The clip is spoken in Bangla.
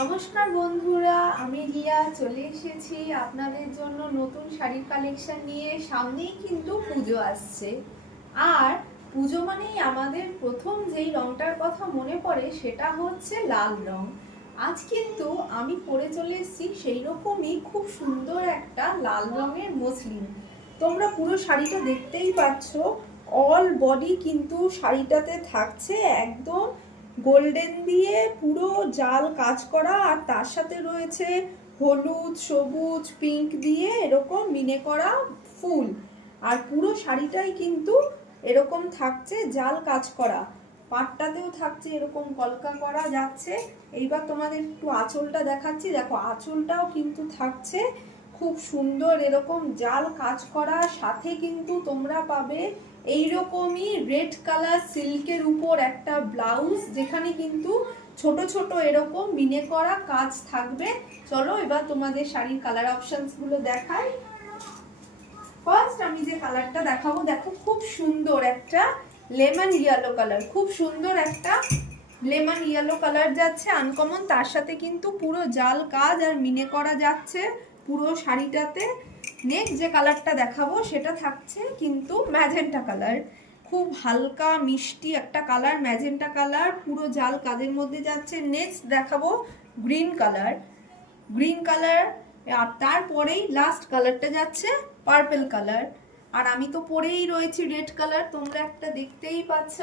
নমস্কার বন্ধুরা, আমি রিয়া চলে এসেছি আপনাদের জন্য নতুন শাড়ির কালেকশন নিয়ে। সামনেই কিন্তু পুজো আসছে, আর পুজো মানেই আমাদের প্রথম যেই রংটার কথা মনে পড়ে সেটা হচ্ছে লাল রং। আজ কিন্তু আমি পরে চলে এসেছি সেই রকমই খুব সুন্দর একটা লাল রঙের মসলিন। তোমরা পুরো শাড়িটা দেখতেই পাচ্ছ, অল বডি কিন্তু শাড়িটাতে থাকছে একদম গোল্ডেন দিয়ে পুরো জাল কাজ করা, আর তার সাথে রয়েছে হলুদ, সবুজ, পিঙ্ক দিয়ে এরকম মিনে করা ফুল। আর পুরো শাড়িটাই কিন্তু এরকম থাকছে জাল কাজ করা, পাটটাতেও থাকছে এরকম কলকা করা যাচ্ছে। এইবার তোমাদের একটু আঁচলটা দেখাচ্ছি, দেখো আঁচলটাও কিন্তু থাকছে খুব সুন্দর এরকম জাল কাজ করা। সাথে কিন্তু তোমরা পাবে এইরকমই রেড কালার সিল্কের উপর একটা ব্লাউজ, যেখানে কিন্তু ছোট ছোট এরকম মিনে করা কাজ থাকবে। চলো এবার তোমাদের শাড়ির কালার অপশনস গুলো দেখাই। ফার্স্ট আমি যে কালারটা দেখাবো, দেখো খুব সুন্দর একটা লেমন ইয়েলো কালার, খুব সুন্দর একটা লেমন ইয়েলো কালার যাচ্ছে আনকমন, তার সাথে কিন্তু পুরো জাল কাজ আর মিনে করা যাচ্ছে পুরো শাড়িটাতে। নেক্সট যে কালারটা দেখাবো সেটা থাকছে কিন্তু ম্যাজেন্টা কালার, খুব হালকা মিষ্টি একটা কালার, ম্যাজেন্টা কালার পুরো জাল কাজের মধ্যে যাচ্ছে। নেক্সট দেখাবো গ্রিন কালার, গ্রিন কালার, আর তারপরেই লাস্ট কালারটা যাচ্ছে পার্পল কালার। আর আমি তো পরেই রয়েছি রেড কালার, তোমরা একটা দেখতেই পাচ্ছ।